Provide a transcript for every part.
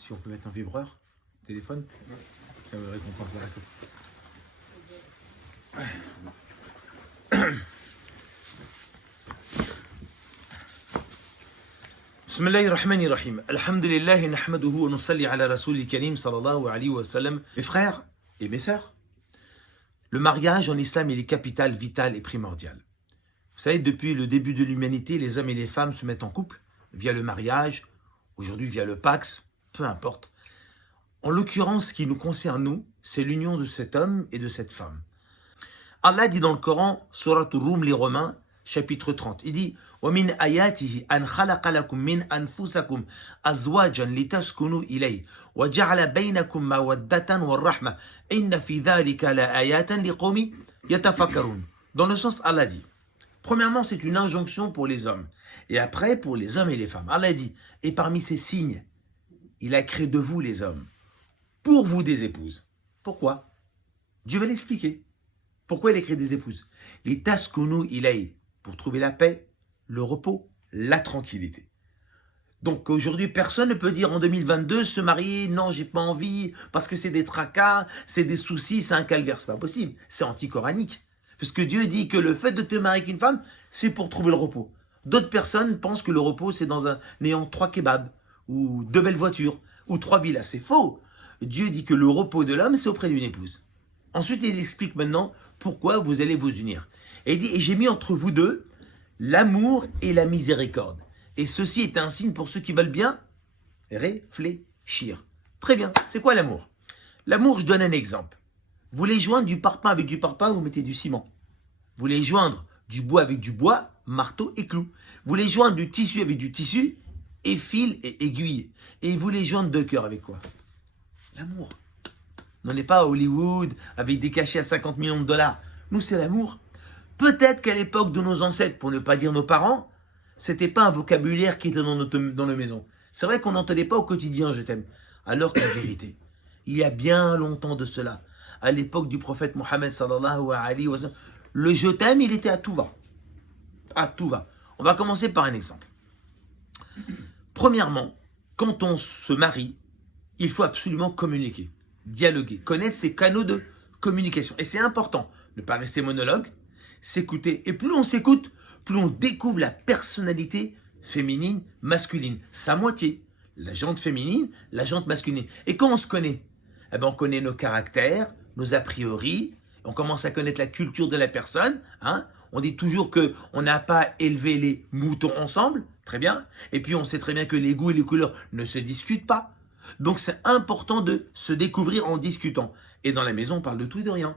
Si on peut mettre un vibreur, téléphone, ça me récompense la récolte. بسم الله الرحمن الرحيم الحمد لله نحمده ونصلي على رسول الكريم صلى الله عليه وسلم. Mes frères et mes sœurs, le mariage en islam il est capital, vital et primordial. Vous savez, depuis le début de l'humanité, les hommes et les femmes se mettent en couple via le mariage, aujourd'hui via le Pax, peu importe. En l'occurrence, ce qui nous concerne nous, c'est l'union de cet homme et de cette femme. Allah dit dans le Coran, Surat Rum, les Romains, chapitre 30, il dit وَمِنْ آيَاتِهِ أَنْ خَلَقَ لَكُم مِّنْ أَنفُسَكُمْ أَزْوَاجًا لِتَسْكُنُوا إِلَيْهِ وَجَعَلَ بَيْنَكُم مَّوَدَّةً وَالرَّحْمَةً إِنَّ فِي ذَلِكَ لَآيَاتًا لِقَوْمٍ يَتَفَكَّرُونَ. Dans le sens, Allah dit, premièrement, c'est une injonction pour les hommes, et après pour les hommes et les femmes. Allah dit, et parmi ces signes, il a créé de vous les hommes, pour vous des épouses. Pourquoi? Dieu va l'expliquer. Pourquoi il a créé des épouses? Les taskunu ilay, pour trouver la paix, le repos, la tranquillité. Donc aujourd'hui, personne ne peut dire en 2022 se marier, non, j'ai pas envie, parce que c'est des tracas, c'est des soucis, c'est un calvaire. C'est pas possible, c'est anti-coranique. Puisque Dieu dit que le fait de te marier avec une femme, c'est pour trouver le repos. D'autres personnes pensent que le repos, c'est dans un ayant 3 kebabs, ou 2 belles voitures, ou 3 villas. C'est faux. Dieu dit que le repos de l'homme, c'est auprès d'une épouse. Ensuite, il explique maintenant pourquoi vous allez vous unir. Et il dit, et j'ai mis entre vous deux l'amour et la miséricorde. Et ceci est un signe pour ceux qui veulent bien réfléchir. Très bien, c'est quoi l'amour? L'amour, je donne un exemple. Vous voulez joindre du parpaing avec du parpaing, vous mettez du ciment. Vous voulez joindre du bois avec du bois, marteau et clou. Vous voulez joindre du tissu avec du tissu, et fil et aiguille. Et vous voulez joindre deux cœurs avec quoi? L'amour. On n'est pas à Hollywood avec des cachets à 50 millions de dollars. Nous, c'est l'amour. Peut-être qu'à l'époque de nos ancêtres, pour ne pas dire nos parents, c'était pas un vocabulaire qui était dans nos maisons. C'est vrai qu'on n'entendait pas au quotidien « je t'aime ». Alors qu'en vérité, il y a bien longtemps de cela, à l'époque du prophète Mohammed sallallahu alayhi wa sallam, le « je t'aime », il était à tout va. À tout va. On va commencer par un exemple. Premièrement, quand on se marie, il faut absolument communiquer, dialoguer, connaître ses canaux de communication. Et c'est important de ne pas rester monologue, s'écouter. Et plus on s'écoute, plus on découvre la personnalité féminine, masculine, sa moitié, la jante féminine, la jante masculine. Et quand on se connaît, eh ben on connaît nos caractères, nos a priori, on commence à connaître la culture de la personne. On dit toujours qu'on n'a pas élevé les moutons ensemble, très bien. Et puis on sait très bien que les goûts et les couleurs ne se discutent pas. Donc c'est important de se découvrir en discutant. Et dans la maison, on parle de tout et de rien.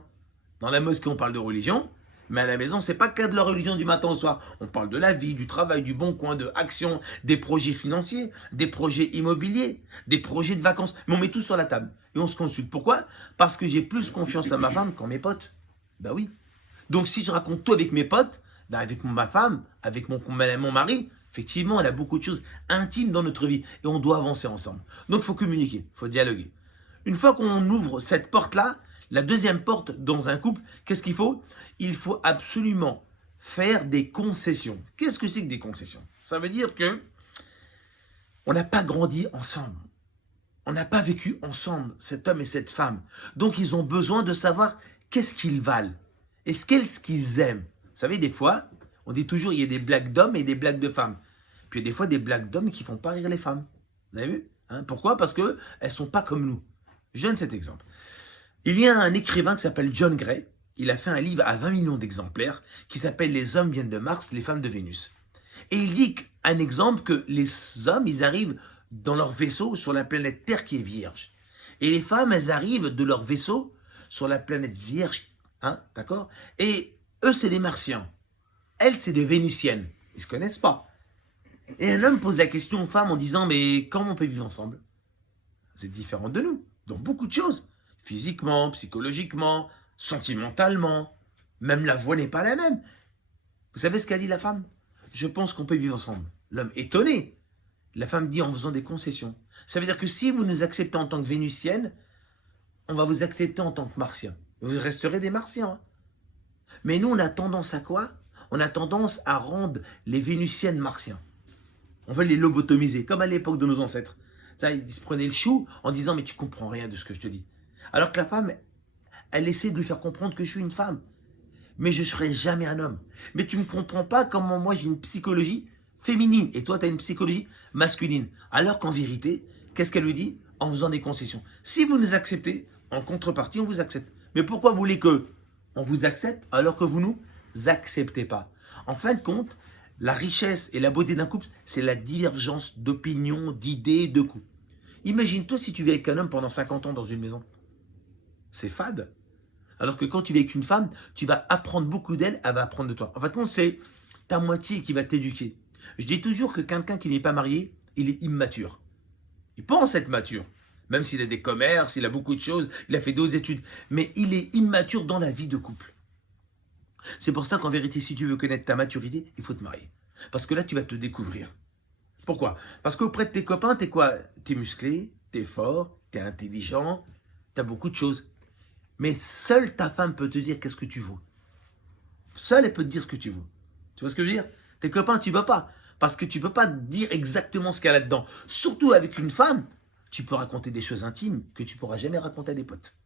Dans la mosquée, on parle de religion. Mais à la maison, c'est pas que de la religion du matin au soir. On parle de la vie, du travail, du bon coin, de action, des projets financiers, des projets immobiliers, des projets de vacances. Mais on met tout sur la table et on se consulte. Pourquoi? Parce que j'ai plus confiance à ma femme qu'en mes potes. Ben oui. Donc si je raconte tout avec mes potes, avec ma femme, avec mon mari, effectivement, on a beaucoup de choses intimes dans notre vie et on doit avancer ensemble. Donc il faut communiquer, il faut dialoguer. Une fois qu'on ouvre cette porte-là, la deuxième porte dans un couple, qu'est-ce qu'il faut? Il faut absolument faire des concessions. Qu'est-ce que c'est que des concessions? Ça veut dire que on n'a pas grandi ensemble. On n'a pas vécu ensemble, cet homme et cette femme. Donc ils ont besoin de savoir qu'est-ce qu'ils valent et qu'est-ce qu'ils aiment. Vous savez, des fois, on dit toujours il y a des blagues d'hommes et des blagues de femmes. Puis il y a des fois des blagues d'hommes qui font pas rire les femmes. Vous avez vu? Pourquoi? Parce qu'elles ne sont pas comme nous. Je donne cet exemple. Il y a un écrivain qui s'appelle John Gray. Il a fait un livre à 20 millions d'exemplaires qui s'appelle « Les hommes viennent de Mars, les femmes de Vénus ». Et il dit un exemple que les hommes, ils arrivent dans leur vaisseau sur la planète Terre qui est vierge. Et les femmes, elles arrivent de leur vaisseau sur la planète vierge. D'accord? Et eux, c'est des martiens. Elles, c'est des vénusiennes. Ils ne se connaissent pas. Et un homme pose la question aux femmes en disant « Mais comment on peut vivre ensemble ?» C'est différent de nous, dans beaucoup de choses. Physiquement, psychologiquement, sentimentalement. Même la voix n'est pas la même. Vous savez ce qu'a dit la femme? Je pense qu'on peut vivre ensemble. L'homme étonné. La femme dit en faisant des concessions. Ça veut dire que si vous nous acceptez en tant que vénusienne, on va vous accepter en tant que martien. Vous resterez des martiens. Mais nous, on a tendance à quoi? On a tendance à rendre les vénusiennes martiens. On veut les lobotomiser, comme à l'époque de nos ancêtres. Ça, il se prenait le chou en disant, mais tu comprends rien de ce que je te dis. Alors que la femme, elle essaie de lui faire comprendre que je suis une femme. Mais je ne serai jamais un homme. Mais tu ne comprends pas comment moi j'ai une psychologie féminine et toi tu as une psychologie masculine. Alors qu'en vérité, qu'est-ce qu'elle lui dit? En faisant des concessions. Si vous nous acceptez, en contrepartie, on vous accepte. Mais pourquoi vous voulez que on vous accepte alors que vous nous acceptez pas? En fin de compte, la richesse et la beauté d'un couple, c'est la divergence d'opinions, d'idées, de goûts. Imagine-toi si tu vis avec un homme pendant 50 ans dans une maison. C'est fade. Alors que quand tu vis avec une femme, tu vas apprendre beaucoup d'elle, elle va apprendre de toi. En fin de compte, c'est ta moitié qui va t'éduquer. Je dis toujours que quelqu'un qui n'est pas marié, il est immature. Il pense être mature. Même s'il a des commerces, il a beaucoup de choses, il a fait d'autres études. Mais il est immature dans la vie de couple. C'est pour ça qu'en vérité, si tu veux connaître ta maturité, il faut te marier. Parce que là, tu vas te découvrir. Pourquoi? Parce qu'auprès de tes copains, t'es quoi? T'es musclé, t'es fort, t'es intelligent, t'as beaucoup de choses. Mais seule ta femme peut te dire qu'est-ce que tu vaux. Seule, elle peut te dire ce que tu vaux. Tu vois ce que je veux dire? Tes copains, tu ne peux pas. Parce que tu ne peux pas dire exactement ce qu'il y a là-dedans. Surtout avec une femme, tu peux raconter des choses intimes que tu ne pourras jamais raconter à des potes.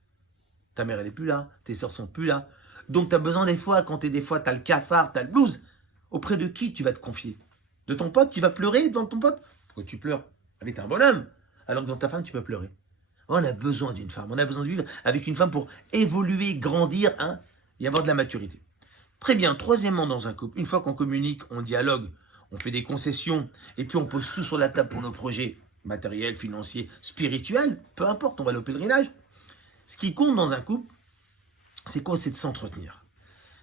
Ta mère, elle n'est plus là. Tes soeurs sont plus là. Donc, tu as besoin des fois, quand tu as le cafard, tu as le blues, auprès de qui tu vas te confier? De ton pote? Tu vas pleurer devant ton pote? Pourquoi tu pleures? Avec t'es un bonhomme. Alors que devant ta femme, tu peux pleurer. On a besoin d'une femme, on a besoin de vivre avec une femme pour évoluer, grandir, hein, et avoir de la maturité. Très bien, troisièmement dans un couple, une fois qu'on communique, on dialogue, on fait des concessions, et puis on pose tout sur la table pour nos projets matériels, financiers, spirituels, peu importe, on va aller au pèlerinage. Ce qui compte dans un couple, c'est quoi? C'est de s'entretenir.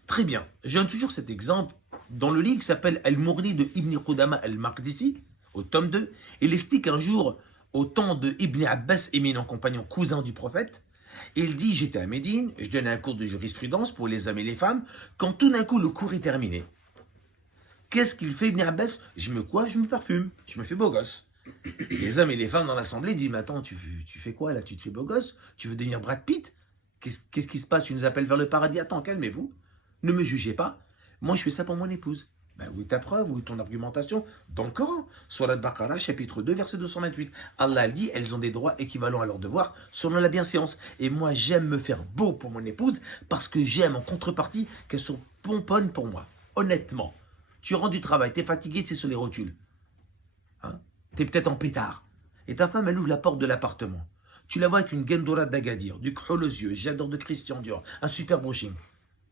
Très bien, je donne toujours cet exemple dans le livre qui s'appelle Al-Mourni de Ibn Qudama al-Maqdisi, au tome 2, il explique un jour au temps de Ibn Abbas, éminent compagnon, cousin du prophète, il dit, j'étais à Médine, je donnais un cours de jurisprudence pour les hommes et les femmes, quand tout d'un coup le cours est terminé. Qu'est-ce qu'il fait Ibn Abbas? Je me coiffe, je me parfume, je me fais beau gosse. Les hommes et les femmes dans l'assemblée disent, mais attends, tu fais quoi là? Tu te fais beau gosse? Tu veux devenir Brad Pitt? Qu'est-ce qui se passe? Tu nous appelles vers le paradis? Attends, calmez-vous, ne me jugez pas, moi je fais ça pour mon épouse. Ben, où est ta preuve? Où est ton argumentation? Dans le Coran, Surat Al-Baqarah, chapitre 2, verset 228. Allah dit, elles ont des droits équivalents à leurs devoirs selon la bienséance. Et moi, j'aime me faire beau pour mon épouse parce que j'aime en contrepartie qu'elle soit pomponne pour moi. Honnêtement, tu rends du travail, t'es fatigué, tu es sur les rotules. Hein? T'es peut-être en pétard. Et ta femme, elle ouvre la porte de l'appartement. Tu la vois avec une gendora d'Agadir, du creux aux yeux, j'adore de Christian Dior, un super brushing.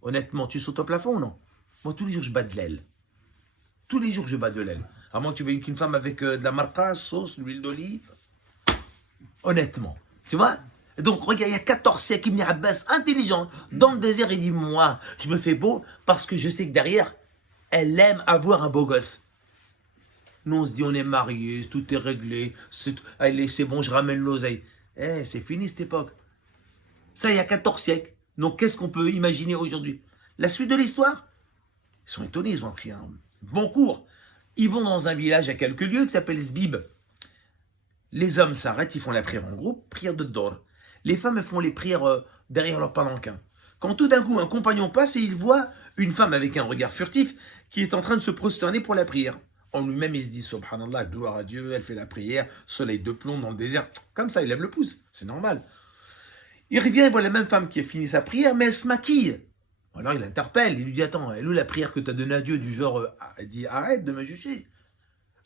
Honnêtement, tu sautes au plafond ou non? Moi, tous les jours, je bats de l'aile. Tous les jours, je bats de l'aile. À moins que tu veuilles qu'une femme avec de la marca, sauce, l'huile d'olive. Honnêtement. Tu vois? Donc, regarde, il y a 14 siècles, Ibn Abbas, intelligent, dans le désert, il dit, moi, je me fais beau parce que je sais que derrière, elle aime avoir un beau gosse. Nous, on se dit, on est mariés, tout est réglé, allez, c'est bon, je ramène l'oseille. Eh, c'est fini cette époque. Ça, il y a 14 siècles. Donc, qu'est-ce qu'on peut imaginer aujourd'hui? La suite de l'histoire? Ils sont étonnés, ils ont appris un bon cours. Ils vont dans un village à quelques lieues qui s'appelle Sbib. Les hommes s'arrêtent, ils font la prière en groupe, prière de Dor. Les femmes elles font les prières derrière leur palanquin. Quand tout d'un coup un compagnon passe et il voit une femme avec un regard furtif qui est en train de se prosterner pour la prière. En lui-même, il se dit, subhanallah, gloire à Dieu, elle fait la prière, soleil de plomb dans le désert. Comme ça, il lève le pouce, c'est normal. Il revient, il voit la même femme qui a fini sa prière, mais elle se maquille. Alors il l'interpelle, il lui dit, attends, elle est où la prière que tu as donnée à Dieu du genre, elle dit, arrête de me juger.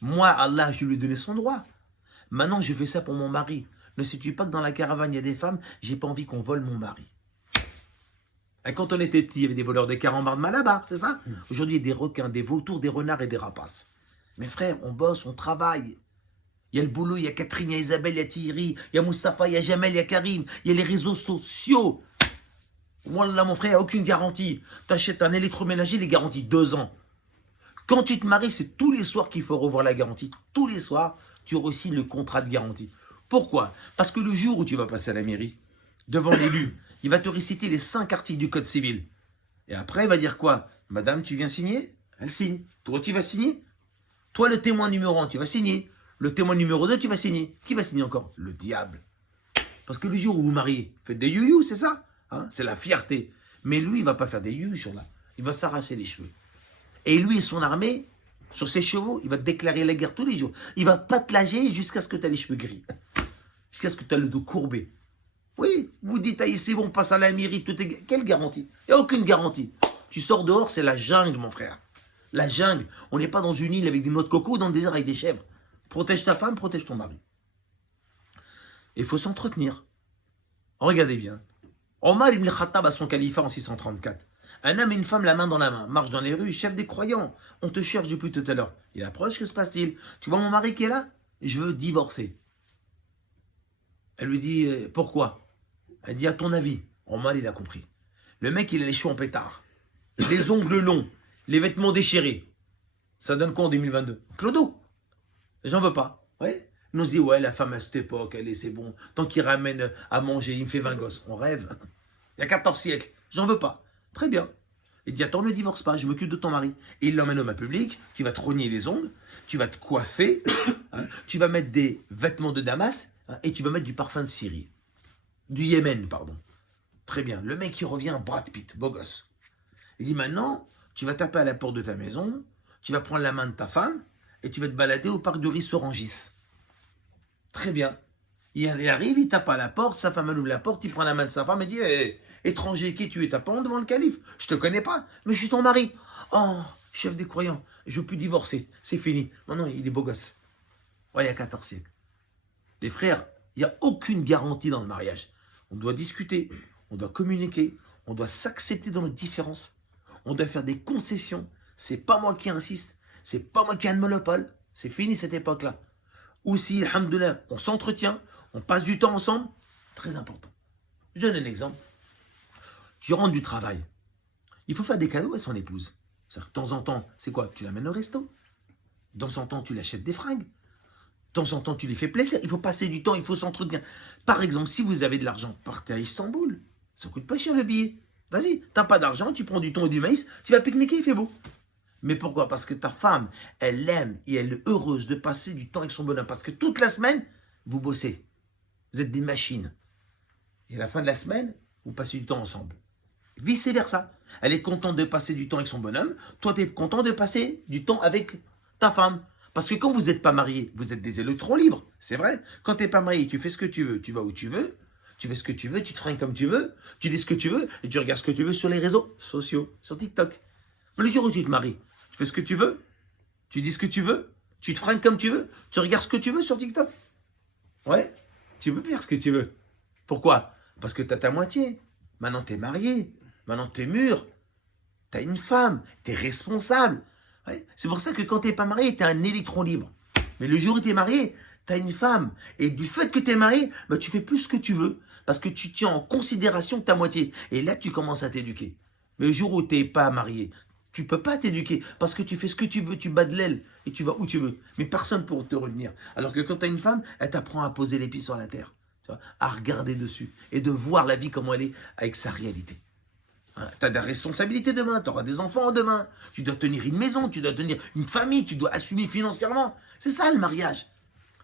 Moi, Allah, je lui ai donné son droit. Maintenant, je fais ça pour mon mari. Ne sais-tu pas que dans la caravane, il y a des femmes, j'ai pas envie qu'on vole mon mari. Et quand on était petit, il y avait des voleurs de carambars de Malabar, c'est ça? Aujourd'hui, il y a des requins, des vautours, des renards et des rapaces. Mes frères, on bosse, on travaille. Il y a le boulot, il y a Catherine, il y a Isabelle, il y a Thierry, il y a Moustapha, il y a Jamel, il y a Karim, il y a les réseaux sociaux. Moi, là, mon frère, il n'y a aucune garantie. Tu achètes un électroménager, les garanties 2 ans. Quand tu te maries, c'est tous les soirs qu'il faut revoir la garantie. Tous les soirs, tu re-signes le contrat de garantie. Pourquoi? Parce que le jour où tu vas passer à la mairie, devant l'élu, il va te réciter les 5 articles du Code civil. Et après, il va dire quoi? Madame, tu viens signer? Elle signe. Toi, tu vas signer? Toi, le témoin numéro 1, tu vas signer. Le témoin numéro 2, tu vas signer. Qui va signer encore? Le diable. Parce que le jour où vous mariez, faites des you-you, c'est ça? Hein, c'est la fierté. Mais lui, il ne va pas faire des you sur là. Il va s'arracher les cheveux. Et lui et son armée, Sur ses chevaux, il va te déclarer la guerre tous les jours. Il va pas te lâcher jusqu'à ce que tu as les cheveux gris. Jusqu'à ce que tu as le dos courbé. Oui, vous dites, ah, c'est bon, on passe à la mairie, tout est... Quelle garantie? Il n'y a aucune garantie. Tu sors dehors, c'est la jungle, mon frère. La jungle. On n'est pas dans une île avec des noix de coco ou dans le désert avec des chèvres. Protège ta femme, protège ton mari. Il faut s'entretenir. Regardez bien. Omar ibn Khattab a son califat en 634. Un homme et une femme, la main dans la main, marchent dans les rues, chef des croyants. On te cherche depuis tout à l'heure. Il approche, que se passe-t-il? Tu vois mon mari qui est là? Je veux divorcer. Elle lui dit, pourquoi? Elle dit, à ton avis. Omar, il a compris. Le mec, il a les cheveux en pétard. Les ongles longs. Les vêtements déchirés. Ça donne quoi en 2022? Clodo. J'en veux pas. Ouais. Nous dit, ouais, la femme à cette époque, elle est, c'est bon. Tant qu'il ramène à manger, il me fait 20 gosses. On rêve. Il y a 14 siècles. J'en veux pas. Très bien. Il dit, attends, ne divorce pas, je m'occupe de ton mari. Et il l'emmène au bain public, tu vas te rogner les ongles, tu vas te coiffer, hein, tu vas mettre des vêtements de Damas, hein, et tu vas mettre du parfum de Syrie. Du Yémen, pardon. Très bien. Le mec, il revient, Brad Pitt, beau gosse. Il dit, maintenant, tu vas taper à la porte de ta maison, tu vas prendre la main de ta femme, et tu vas te balader au parc de Rissorangis. Très bien. Il arrive, il tape à la porte, sa femme elle ouvre la porte, il prend la main de sa femme et dit, étranger, qui tu es? T'as pas honte devant le calife? Je te connais pas, mais je suis ton mari. Oh, chef des croyants, je veux plus divorcer, c'est fini. Non, il est beau gosse. Ouais, il y a 14 siècles. Les frères, il n'y a aucune garantie dans le mariage. On doit discuter, on doit communiquer, on doit s'accepter dans nos différences, on doit faire des concessions. C'est pas moi qui insiste, c'est pas moi qui ai un monopole. C'est fini cette époque-là. Ou si, alhamdoulilah, on s'entretient, on passe du temps ensemble, très important. Je donne un exemple. Tu rentres du travail. Il faut faire des cadeaux à son épouse. De temps en temps, c'est quoi? Tu l'amènes au resto. De temps en temps, tu l'achètes des fringues. De temps en temps, tu lui fais plaisir. Il faut passer du temps, il faut s'entretenir. Par exemple, si vous avez de l'argent, partez à Istanbul. Ça coûte pas cher le billet. Vas-y, t'as pas d'argent, tu prends du thon et du maïs, tu vas pique-niquer, il fait beau. Mais pourquoi? Parce que ta femme, elle aime et elle est heureuse de passer du temps avec son bonhomme. Parce que toute la semaine, vous bossez. Vous êtes des machines. Et à la fin de la semaine, vous passez du temps ensemble. Vice versa. Elle est contente de passer du temps avec son bonhomme. Toi, tu es content de passer du temps avec ta femme. Parce que quand vous n'êtes pas marié, vous êtes des électrons libres. C'est vrai. Quand tu n'es pas marié, tu fais ce que tu veux. Tu vas où tu veux. Tu fais ce que tu veux. Tu te fringues comme tu veux. Tu dis ce que tu veux. Et tu regardes ce que tu veux sur les réseaux sociaux. Sur TikTok. Mais le jour où tu te maries, tu fais ce que tu veux. Tu dis ce que tu veux. Tu te fringues comme tu veux. Tu regardes ce que tu veux sur TikTok. Ouais. Tu peux faire ce que tu veux. Pourquoi? Parce que tu as ta moitié. Maintenant, tu es marié. Maintenant, tu es mûr. Tu as une femme. Tu es responsable. Ouais. C'est pour ça que quand tu n'es pas marié, tu es un électron libre. Mais le jour où tu es marié, tu as une femme. Et du fait que tu es marié, bah, tu fais plus ce que tu veux. Parce que tu tiens en considération ta moitié. Et là, tu commences à t'éduquer. Mais le jour où tu n'es pas marié, tu ne peux pas t'éduquer. Parce que tu fais ce que tu veux. Tu bats de l'aile. Et tu vas où tu veux. Mais personne pour te retenir. Alors que quand tu as une femme, elle t'apprend à poser les pieds sur la terre. À regarder dessus et de voir la vie comme elle est avec sa réalité. Hein, tu as des responsabilités demain, tu auras des enfants demain, tu dois tenir une maison, tu dois tenir une famille, tu dois assumer financièrement. C'est ça le mariage.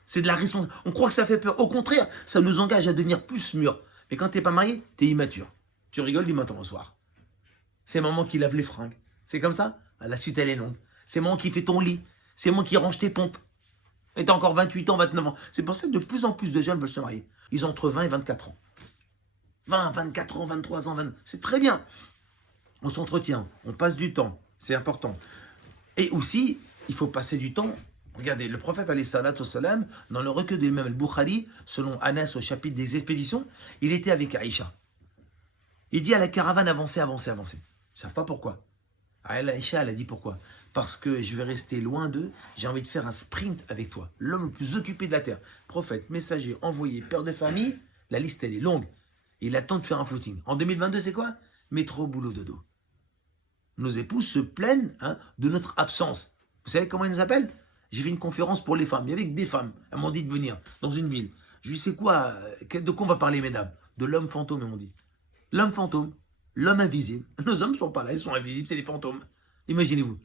C'est de la responsabilité. On croit que ça fait peur. Au contraire, ça nous engage à devenir plus mûrs. Mais quand tu n'es pas marié, tu es immature. Tu rigoles du matin au soir. C'est maman qui lave les fringues. C'est comme ça. La suite, elle est longue. C'est maman qui fait ton lit. C'est maman qui range tes pompes. Et t'as encore 28 ans, 29 ans. C'est pour ça que de plus en plus de jeunes veulent se marier. Ils ont entre 20 et 24 ans. 20, 24 ans, 23 ans, 20... C'est très bien. On s'entretient, on passe du temps. C'est important. Et aussi, il faut passer du temps. Regardez, le prophète, alayhi salatu wassalam, dans le recueil de l'imam al-Bukhari, selon Anas au chapitre des expéditions, il était avec Aïcha. Il dit à la caravane, avancez, avancez, avancez. Ils ne savent pas pourquoi. Aïcha, elle a dit pourquoi? Parce que je vais rester loin d'eux, j'ai envie de faire un sprint avec toi. L'homme le plus occupé de la terre. Prophète, messager, envoyé, père de famille, la liste elle est longue. Et il attend de faire un footing. En 2022, c'est quoi? Métro, boulot, dodo. Nos épouses se plaignent de notre absence. Vous savez comment ils nous appellent? J'ai fait une conférence pour les femmes. Il y avait que des femmes. Elles m'ont dit de venir dans une ville. Je lui dis, c'est quoi? De quoi on va parler, mesdames? De l'homme fantôme, elles m'ont dit. L'homme fantôme. L'homme invisible. Nos hommes ne sont pas là, ils sont invisibles, c'est des fantômes. Imaginez-vous.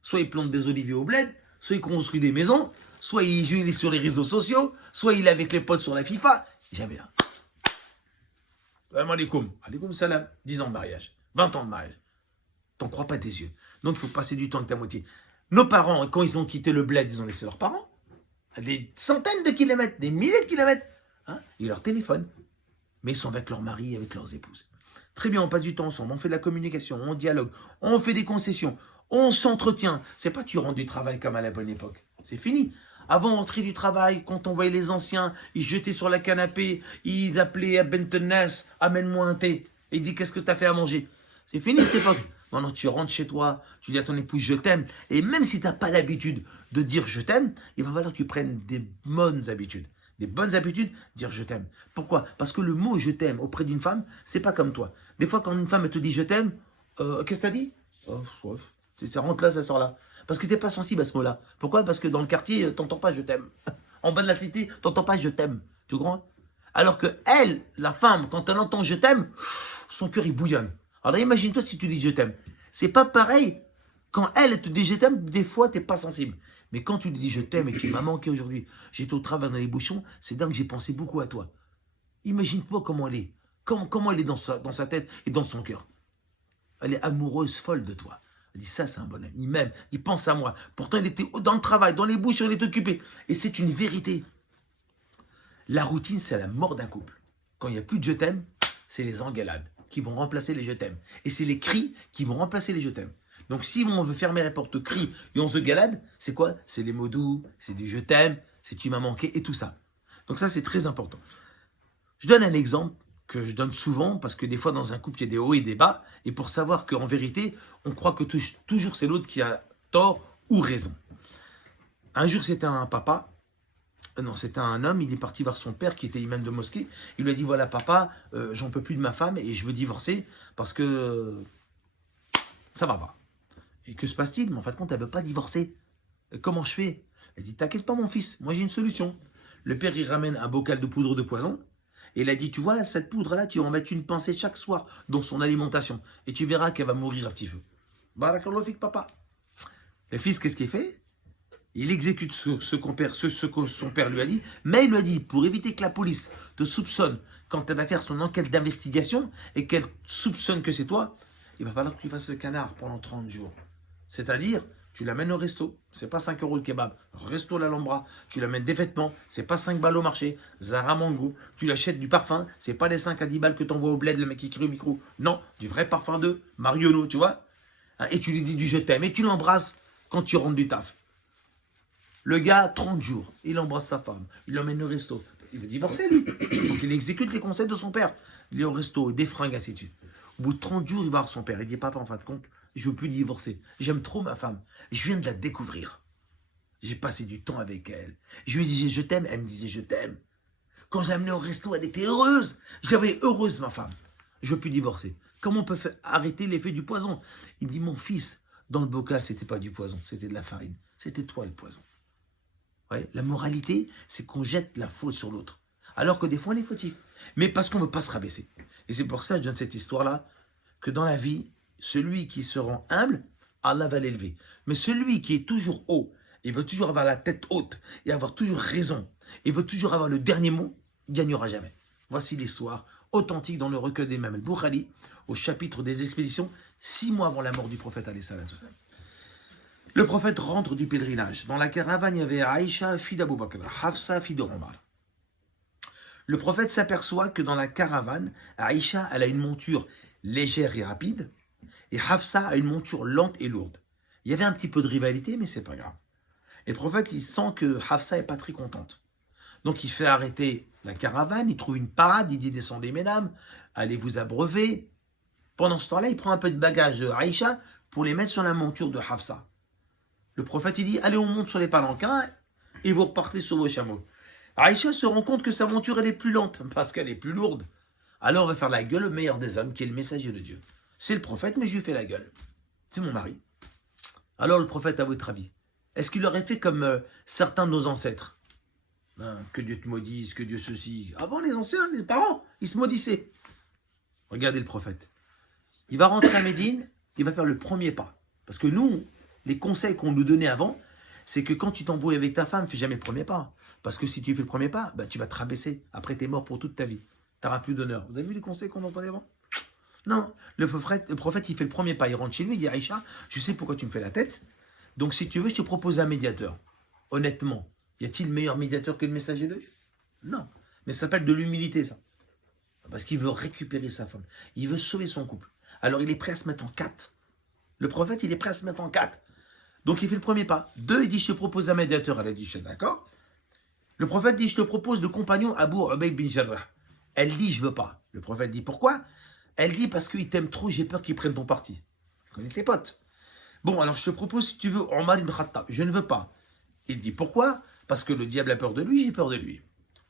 Soit ils plantent des oliviers au bled, soit ils construisent des maisons, soit ils jouent sur les réseaux sociaux, soit il est avec les potes sur la FIFA. J'avais un. Salam alaikum. Alaikum salam. 10 ans de mariage. 20 ans de mariage. T'en crois pas tes yeux. Donc il faut passer du temps avec ta moitié. Nos parents, quand ils ont quitté le bled, ils ont laissé leurs parents à des centaines de kilomètres, des milliers de kilomètres. Hein, ils leur téléphonent. Mais ils sont avec leurs maris, avec leurs épouses. Très bien, on passe du temps ensemble, on fait de la communication, on dialogue, on fait des concessions, on s'entretient. C'est pas tu rentres du travail comme à la bonne époque. C'est fini. Avant d'entrer du travail, quand on voyait les anciens, ils se jetaient sur la canapé, ils appelaient à Bentenas, amène-moi un thé. Et ils disent qu'est-ce que tu as fait à manger. C'est fini cette époque. Maintenant, tu rentres chez toi, tu dis à ton épouse je t'aime. Et même si tu n'as pas l'habitude de dire je t'aime, il va falloir que tu prennes des bonnes habitudes. Des bonnes habitudes, dire je t'aime. Pourquoi? Parce que le mot je t'aime auprès d'une femme, c'est pas comme toi. Des fois, quand une femme te dit je t'aime, qu'est-ce que t'as dit? Ouais. Ça rentre là, ça sort là. Parce que t'es pas sensible à ce mot-là. Pourquoi? Parce que dans le quartier, t'entends pas je t'aime. En bas de la cité, t'entends pas je t'aime. Tu comprends? Alors que elle, la femme, quand elle entend je t'aime, son cœur il bouillonne. Alors imagine-toi si tu dis je t'aime. C'est pas pareil. Quand elle te dit je t'aime, des fois t'es pas sensible. Mais quand tu lui dis je t'aime et tu m'as manqué aujourd'hui, j'étais au travail dans les bouchons, c'est dingue, j'ai pensé beaucoup à toi. Imagine-toi comment elle est. Comment elle est dans sa tête et dans son cœur. Elle est amoureuse, folle de toi. Elle dit ça, c'est un bonhomme. Il m'aime, il pense à moi. Pourtant, il était dans le travail, dans les bouchons, il est occupé. Et c'est une vérité. La routine, c'est la mort d'un couple. Quand il n'y a plus de je t'aime, c'est les engueulades qui vont remplacer les je t'aime. Et c'est les cris qui vont remplacer les je t'aime. Donc si on veut fermer la porte cri et on se galade, c'est quoi? C'est les mots doux, c'est du je t'aime, c'est tu m'as manqué et tout ça. Donc ça, c'est très important. Je donne un exemple que je donne souvent parce que des fois dans un couple, il y a des hauts et des bas. Et pour savoir qu'en vérité, on croit que toujours c'est l'autre qui a tort ou raison. Un jour, c'était un papa. Non, c'était un homme, il est parti voir son père qui était imam de mosquée. Il lui a dit, voilà papa, j'en peux plus de ma femme et je veux divorcer parce que ça va pas. Et que se passe-t-il? Mais en fin de compte, elle ne veut pas divorcer. Et comment je fais? Elle dit, t'inquiète pas mon fils, moi j'ai une solution. Le père, il ramène un bocal de poudre de poison. Et il a dit, tu vois, cette poudre-là, tu vas en mettre une pincée chaque soir dans son alimentation. Et tu verras qu'elle va mourir à petit feu. Barakallahu fik, papa. Le fils, qu'est-ce qu'il fait? Il exécute ce que son père lui a dit. Mais il lui a dit, pour éviter que la police te soupçonne quand elle va faire son enquête d'investigation et qu'elle soupçonne que c'est toi, il va falloir que tu fasses le canard pendant 30 jours. C'est-à-dire, tu l'amènes au resto, c'est pas 5 € le kebab. Resto l'Alhambra, tu l'amènes des vêtements, c'est pas 5 balles au marché. Zara Mango, tu l'achètes du parfum, c'est pas les 5 à 10 balles que t'envoies au bled, le mec qui crie au micro. Non, du vrai parfum de Marionneau, tu vois. Et tu lui dis du je t'aime et tu l'embrasses quand tu rentres du taf. Le gars, 30 jours, il embrasse sa femme, il l'emmène au resto. Il veut divorcer, lui. Donc il exécute les conseils de son père. Il est au resto, des fringues, ainsi de suite. Au bout de 30 jours, il va voir son père. Il dit, papa, en fin de compte, je ne veux plus divorcer. J'aime trop ma femme. Je viens de la découvrir. J'ai passé du temps avec elle. Je lui ai dit, je t'aime. Elle me disait, je t'aime. Quand je l'ai amenée au resto, elle était heureuse. Je l'avais heureuse, ma femme. Je ne veux plus divorcer. Comment on peut arrêter l'effet du poison? Il me dit, mon fils, dans le bocal, c'était pas du poison, c'était de la farine. C'était toi le poison. Ouais, la moralité, c'est qu'on jette la faute sur l'autre. Alors que des fois, on est fautif. Mais parce qu'on ne veut pas se rabaisser. Et c'est pour ça que je donne cette histoire-là, que dans la vie, celui qui se rend humble, Allah va l'élever. Mais celui qui est toujours haut, il veut toujours avoir la tête haute, et avoir toujours raison, et veut toujours avoir le dernier mot, il ne gagnera jamais. Voici l'histoire authentique dans le recueil des Imam al-Bukhari, au chapitre des expéditions, 6 mois avant la mort du prophète alayhi salam. Le prophète rentre du pèlerinage. Dans la caravane, il y avait Aïcha, fille d'Abou Bakr, Hafsa, fille de Omar. Le prophète s'aperçoit que dans la caravane, Aïcha, elle a une monture légère et rapide, et Hafsa a une monture lente et lourde. Il y avait un petit peu de rivalité, mais c'est pas grave. Et le prophète, il sent que Hafsa n'est pas très contente. Donc il fait arrêter la caravane, il trouve une parade, il dit, descendez mesdames, allez vous abreuver. Pendant ce temps-là, il prend un peu de bagages de Aïcha pour les mettre sur la monture de Hafsa. Le prophète, il dit, allez, on monte sur les palanquins et vous repartez sur vos chameaux. Aïcha se rend compte que sa monture, elle est plus lente parce qu'elle est plus lourde. Alors, on va faire la gueule au meilleur des hommes, qui est le messager de Dieu. C'est le prophète, mais je lui fais la gueule. C'est mon mari. Alors, le prophète, à votre avis, est-ce qu'il aurait fait comme certains de nos ancêtres? Que Dieu te maudisse, que Dieu ceci. Avant, les anciens, les parents, ils se maudissaient. Regardez le prophète. Il va rentrer à Médine, il va faire le premier pas. Parce que nous, les conseils qu'on nous donnait avant, c'est que quand tu t'embrouilles avec ta femme, fais jamais le premier pas. Parce que si tu fais le premier pas, tu vas te rabaisser. Après, tu es mort pour toute ta vie. Tu n'auras plus d'honneur. Vous avez vu les conseils qu'on entendait avant? Non. Le prophète, il fait le premier pas. Il rentre chez lui, il dit, Aïcha, je sais pourquoi tu me fais la tête. Donc si tu veux, je te propose un médiateur. Honnêtement, y a-t-il meilleur médiateur que le messager de Dieu? Non. Mais ça s'appelle de l'humilité, ça. Parce qu'il veut récupérer sa femme. Il veut sauver son couple. Alors il est prêt à se mettre en quatre. Le prophète, il est prêt à se mettre en quatre. Donc il fait le premier pas. 2, il dit, je te propose un médiateur. Elle a dit, je suis d'accord. Le prophète dit, je te propose le compagnon Abu Ubayd bin Jarrah. Elle dit, je veux pas. Le prophète dit, pourquoi? Elle dit, parce qu'il t'aime trop, j'ai peur qu'il prenne ton parti. Tu connais ses potes. Bon, alors je te propose, si tu veux, Omar ibn Khattab. Je ne veux pas. Il dit, pourquoi? Parce que le diable a peur de lui, j'ai peur de lui.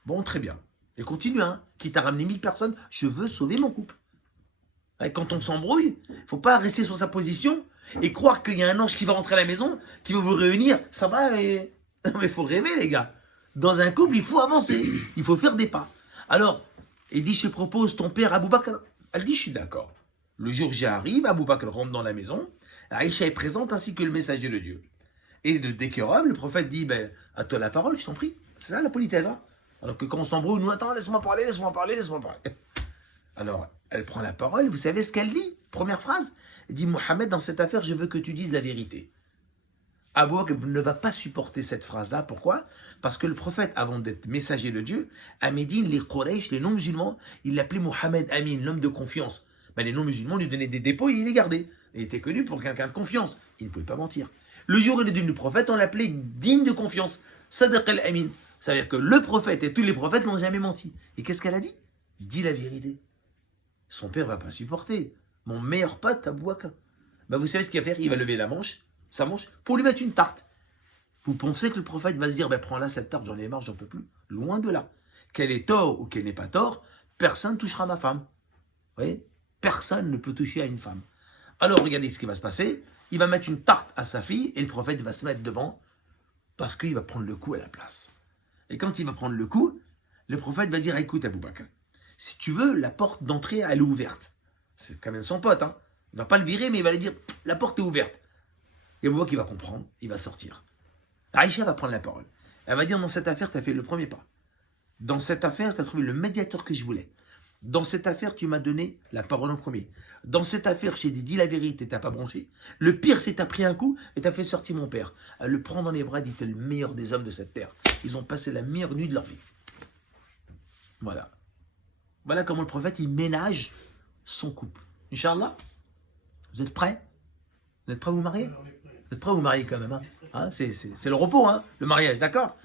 Bon, très bien. Et continue, hein. Quitte à ramener 1000 personnes, je veux sauver mon couple. Et quand on s'embrouille, il ne faut pas rester sur sa position et croire qu'il y a un ange qui va rentrer à la maison, qui va vous réunir. Ça va, et... Non, mais il faut rêver, les gars. Dans un couple, il faut avancer. Il faut faire des pas. Alors, il dit, je te propose ton père Abou Bakr. Elle dit, je suis d'accord. Le jour J arrive, Abou Bakr rentre dans la maison. Aïcha est présente ainsi que le messager de Dieu. Et de décorum, le prophète dit, ben, à toi la parole, je t'en prie. C'est ça la politesse, hein. Alors que quand on s'embrouille, nous, attends, laisse-moi parler, laisse-moi parler, laisse-moi parler. Alors, elle prend la parole, vous savez ce qu'elle dit? Première phrase, elle dit, Mohamed, dans cette affaire, je veux que tu dises la vérité. Abou Bakr ne va pas supporter cette phrase-là. Pourquoi? Parce que le prophète, avant d'être messager de Dieu, à Médine, les Quraysh, les non-musulmans, il l'appelait Mohamed Amin, l'homme de confiance. Ben, les non-musulmans lui donnaient des dépôts et il les gardait. Il était connu pour quelqu'un de confiance. Il ne pouvait pas mentir. Le jour où il est devenu prophète, on l'appelait digne de confiance. Sadaq al-Amin. Ça veut dire que le prophète et tous les prophètes n'ont jamais menti. Et qu'est-ce qu'elle a dit? Dis la vérité. Son père ne va pas supporter. Mon meilleur pote, Abou Bakr. Ben, vous savez ce qu'il va faire? Il va lever la manche, sa manche, pour lui mettre une tarte. Vous pensez que le prophète va se dire, ben, prends là cette tarte, j'en ai marre, j'en peux plus. Loin de là. Qu'elle ait tort ou qu'elle n'ait pas tort, personne ne touchera ma femme. Vous voyez? Personne ne peut toucher à une femme. Alors regardez ce qui va se passer. Il va mettre une tarte à sa fille et le prophète va se mettre devant parce qu'il va prendre le coup à la place. Et quand il va prendre le coup, le prophète va dire, écoute Abou Bakr, si tu veux, la porte d'entrée, elle est ouverte. C'est quand même son pote, hein. Il ne va pas le virer, mais il va lui dire, la porte est ouverte. Et Abou Bakr, il va comprendre, il va sortir. Aïcha va prendre la parole. Elle va dire, dans cette affaire, tu as fait le premier pas. Dans cette affaire, tu as trouvé le médiateur que je voulais. Dans cette affaire, tu m'as donné la parole en premier. Dans cette affaire, je t'ai dit, dis la vérité, tu n'as pas branché. Le pire, c'est que tu as pris un coup et tu as fait sortir mon père. Elle le prend dans les bras, dit, t'es le meilleur des hommes de cette terre. Ils ont passé la meilleure nuit de leur vie. Voilà. Voilà comment le prophète, il ménage son couple. Inch'Allah, vous êtes prêts? Vous êtes prêts à vous marier? Vous êtes prêts à vous marier quand même, hein? C'est le repos, hein, le mariage, d'accord?